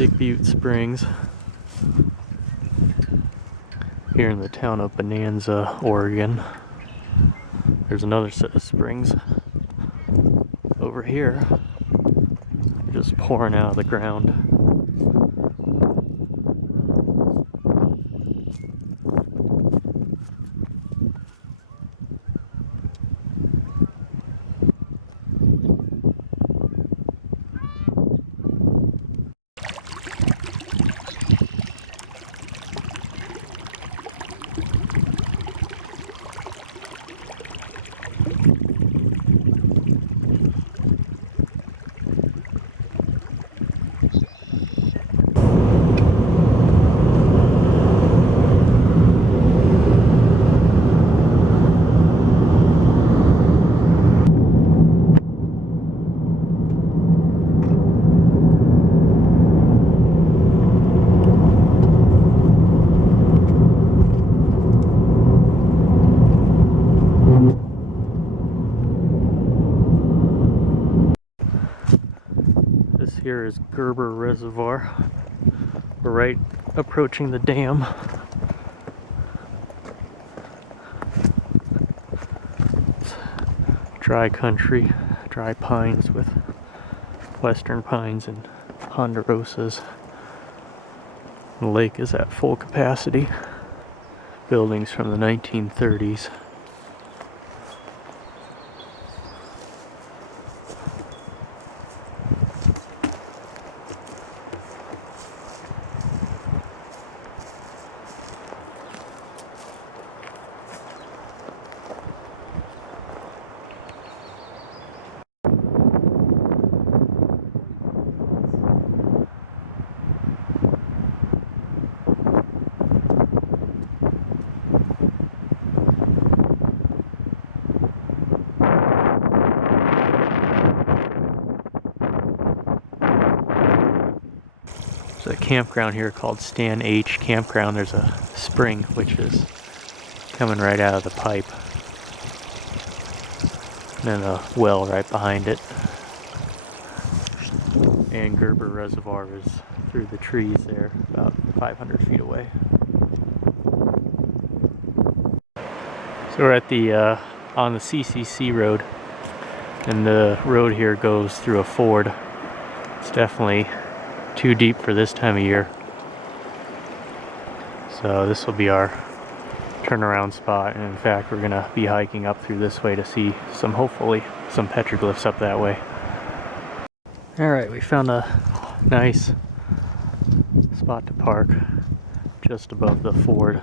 Big Butte Springs here in the town of Bonanza, Oregon. There's another set of springs over here, just pouring out of the ground. This here is Gerber Reservoir. We're right approaching the dam. It's dry country, dry pines with western pines and ponderosas. The lake is at full capacity. Buildings from the 1930s. There's a campground here called Stan H Campground. There's a spring which is coming right out of the pipe. And then a well right behind it. And Gerber Reservoir is through the trees there, about 500 feet away. So we're at the on the CCC road, and the road here goes through a ford. It's definitely too deep for this time of year. So this will be our turnaround spot, and in fact we're gonna be hiking up through this way to see hopefully some petroglyphs up that way. Alright, we found a nice spot to park just above the ford,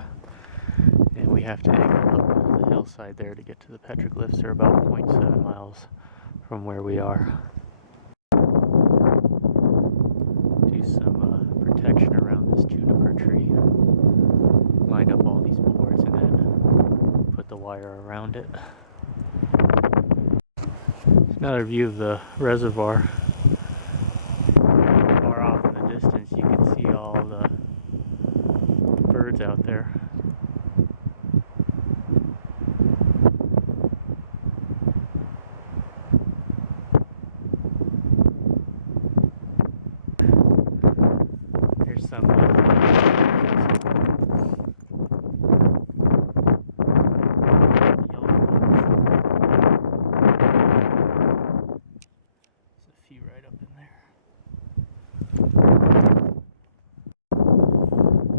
and we have to angle up the hillside there to get to the petroglyphs. They're about 0.7 miles from where we are. Do some protection around this juniper tree. Line up all these boards and then put the wire around it. Another view of the reservoir. Far off in the distance you can see all the birds out there. Here's some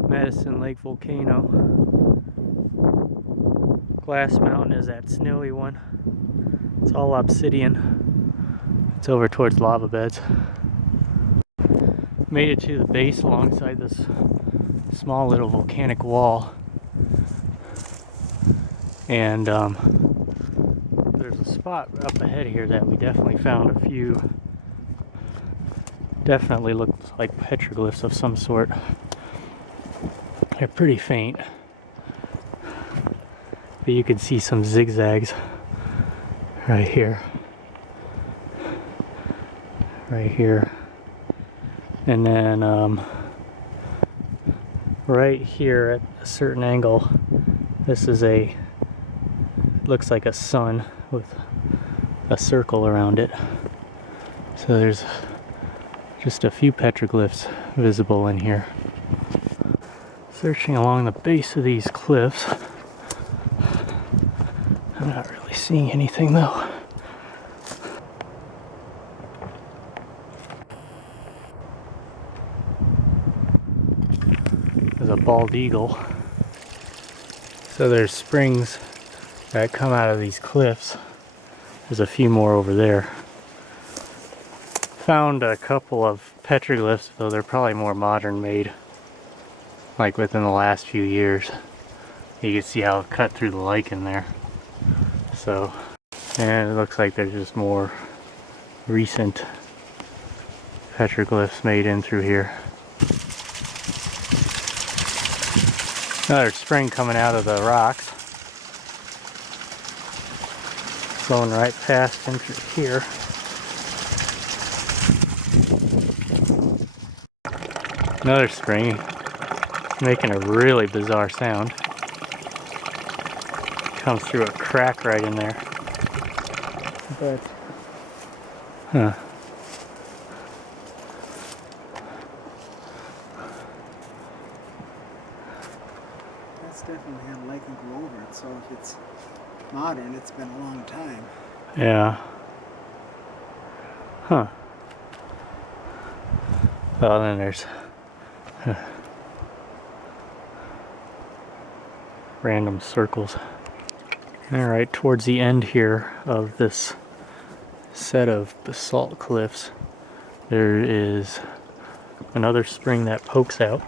Medicine Lake volcano. Glass Mountain is that snowy one. It's all obsidian. It's over towards lava beds. Made it to the base alongside this small little volcanic wall. And there's a spot up ahead here that we definitely found a few. Definitely looks like petroglyphs of some sort. They're pretty faint, but you can see some zigzags right here, and then right here at a certain angle, this is looks like a sun with a circle around it. So there's Just a few petroglyphs visible in here. Searching along the base of these cliffs. I'm not really seeing anything though. There's a bald eagle. So there's springs that come out of these cliffs. There's a few more over there. Found a couple of petroglyphs, though they're probably more modern made, like within the last few years. You can see how it cut through the lichen there. So, and it looks like there's just more recent petroglyphs made in through here. Another spring coming out of the rocks, flowing right past and through here. Another spring, making a really bizarre sound. Comes through a crack right in there. But, huh. That's definitely had a lichen grow over it, so if it's modern, it's been a long time. Yeah. Huh. Well, then there's random circles. Alright, towards the end here of this set of basalt cliffs, there is another spring that pokes out.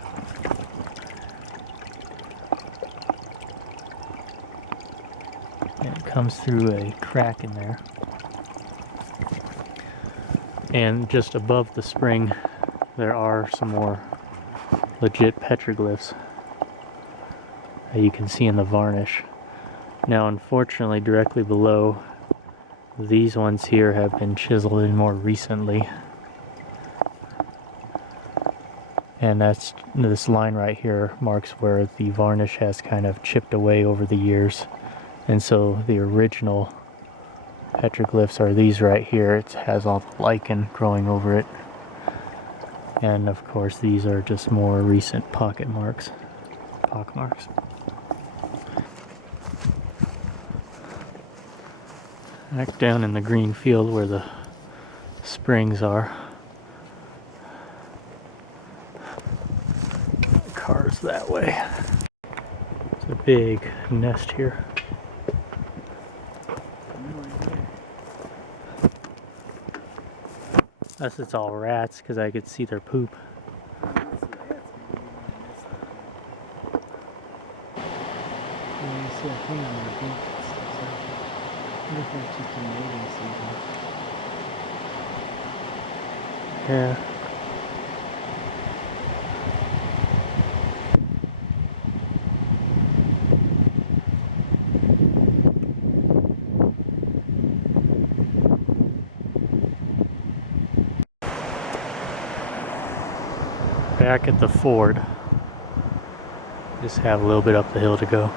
And it comes through a crack in there. And just above the spring, there are some more legit petroglyphs that you can see in the varnish. Now, unfortunately, directly below, these ones here have been chiseled in more recently. And that's this line right here marks where the varnish has kind of chipped away over the years. And so the original petroglyphs are these right here. It has all the lichen growing over it. And of course, these are just more recent pock marks. Back down in the green field where the springs are. The car's that way. It's a big nest here. Unless it's all rats, because I could see their poop. Yeah. Back at the ford. Just have a little bit up the hill to go.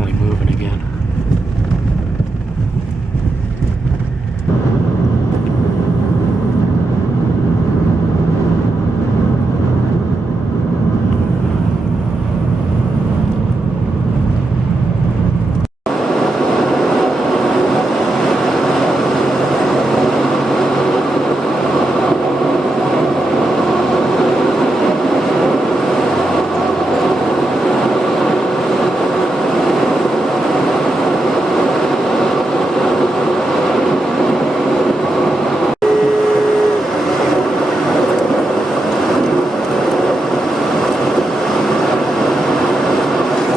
finally moving again.